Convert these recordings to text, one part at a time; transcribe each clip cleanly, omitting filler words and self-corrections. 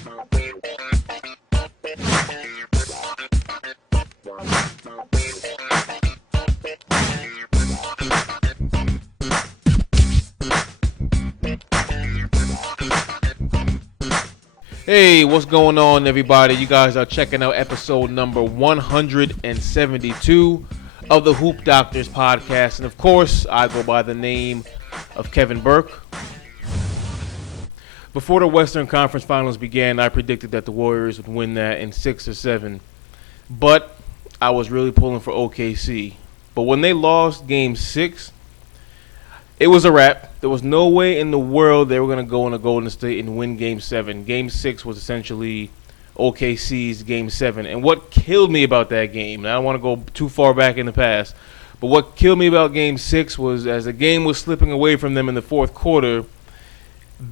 Hey, what's going on, everybody? You guys are checking out episode number 172 of the Hoop Doctors podcast. And of course, I go by the name of Kevin Burke. Before the Western Conference Finals began, I predicted that the Warriors would win that in 6 or 7. But I was really pulling for OKC. But when they lost Game 6, it was a wrap. There was no way in the world they were going to go into Golden State and win Game 7. Game 6 was essentially OKC's Game 7. And what killed me about that game, and I don't want to go too far back in the past, but what killed me about Game 6 was as the game was slipping away from them in the fourth quarter,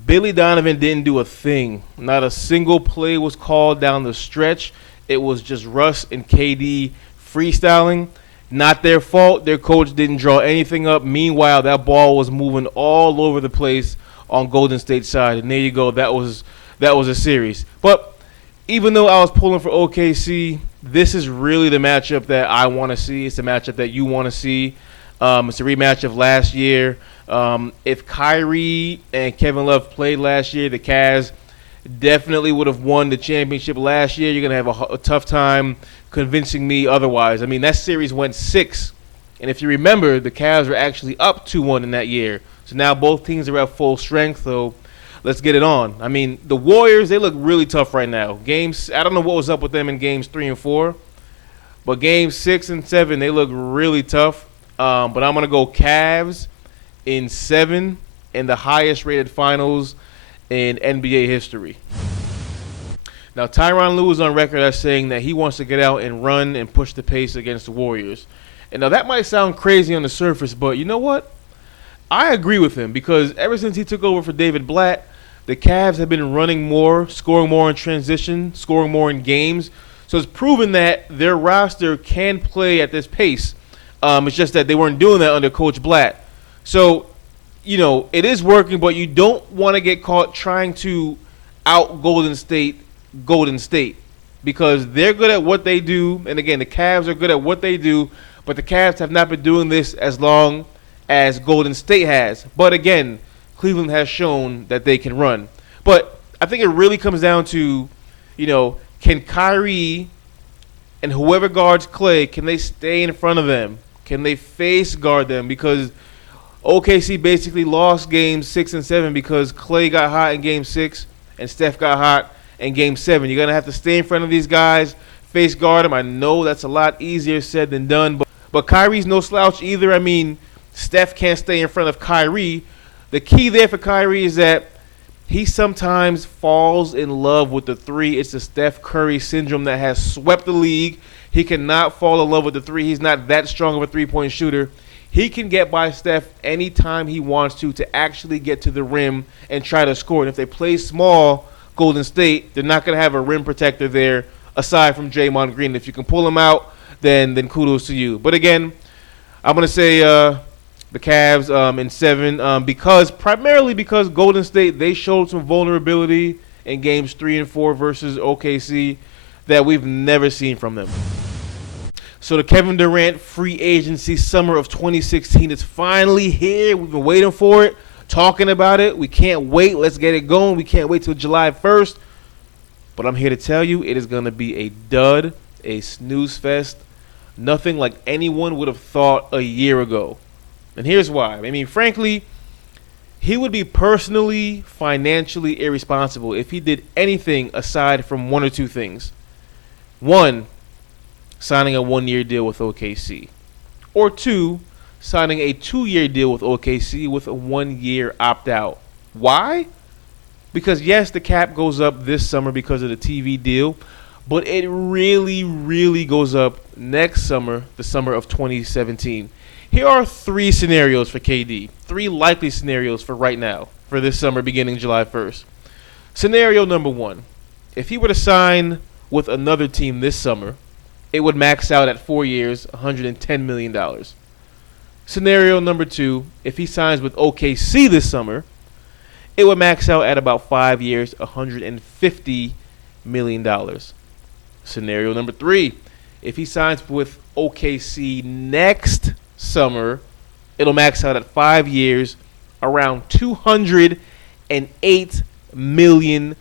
Billy Donovan didn't do a thing. Not a single play was called down the stretch. It was just Russ and KD freestyling. Not their fault. Their coach didn't draw anything up. Meanwhile, that ball was moving all over the place on Golden State's side. And there you go. That was a series. But even though I was pulling for OKC, this is really the matchup that I want to see. It's the matchup that you want to see. It's a rematch of last year. If Kyrie and Kevin Love played last year, the Cavs definitely would have won the championship last year. You're going to have a tough time convincing me otherwise. I mean, that series went 6. And if you remember, the Cavs were actually up 2-1 in that year. So now both teams are at full strength, so let's get it on. I mean, the Warriors, they look really tough right now. I don't know what was up with them in games 3 and 4, but games 6 and 7, they look really tough. But I'm going to go Cavs in 7 in the highest rated finals in NBA history. Now, Tyronn Lue is on record as saying that he wants to get out and run and push the pace against the Warriors. And now that might sound crazy on the surface, but you know what? I agree with him because ever since he took over for David Blatt, the Cavs have been running more, scoring more in transition, scoring more in games. So it's proven that their roster can play at this pace. It's just that they weren't doing that under Coach Blatt. So, you know, it is working, but you don't want to get caught trying to out Golden State because they're good at what they do. And again, the Cavs are good at what they do, but the Cavs have not been doing this as long as Golden State has. But again, Cleveland has shown that they can run. But I think it really comes down to, you know, can Kyrie and whoever guards Clay, can they stay in front of them? Can they face guard them? Because OKC basically lost games 6 and 7 because Clay got hot in game 6 and Steph got hot in game 7. You're going to have to stay in front of these guys, face guard them. I know that's a lot easier said than done, but Kyrie's no slouch either. I mean, Steph can't stay in front of Kyrie. The key there for Kyrie is that he sometimes falls in love with the 3. It's the Steph Curry syndrome that has swept the league. He cannot fall in love with the 3. He's not that strong of a three-point shooter. He can get by Steph anytime he wants to actually get to the rim and try to score. And if they play small, Golden State, they're not going to have a rim protector there aside from Draymond Green. If you can pull him out, then kudos to you. But again, I'm going to say the Cavs in 7 primarily because Golden State, they showed some vulnerability in games 3 and 4 versus OKC that we've never seen from them. So the Kevin Durant free agency summer of 2016 is finally here. We've been waiting for it, talking about it. We can't wait. Let's get it going. We can't wait till July 1st. But I'm here to tell you it is going to be a dud, a snooze fest, nothing like anyone would have thought a year ago. And here's why. I mean, frankly, he would be personally, financially irresponsible if he did anything aside from one or two things. One, signing a 1-year deal with OKC. Or 2, signing a 2-year deal with OKC with a 1-year opt-out. Why? Because, yes, the cap goes up this summer because of the TV deal, but it really, really goes up next summer, the summer of 2017. Here are 3 scenarios for KD, 3 likely scenarios for right now, for this summer beginning July 1st. Scenario number 1, if he were to sign with another team this summer, it would max out at 4 years, $110 million. Scenario number 2, if he signs with OKC this summer, it would max out at about 5 years, $150 million. Scenario number 3, if he signs with OKC next summer, it'll max out at 5 years, around $208 million.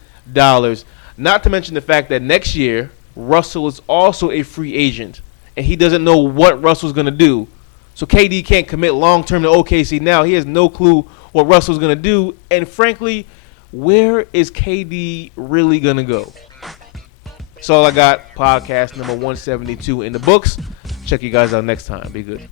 Not to mention the fact that next year, Russell is also a free agent, and he doesn't know what Russell's going to do. So KD can't commit long-term to OKC now. He has no clue what Russell's going to do. And frankly, where is KD really going to go? That's all I got. Podcast number 172 in the books. Check you guys out next time. Be good.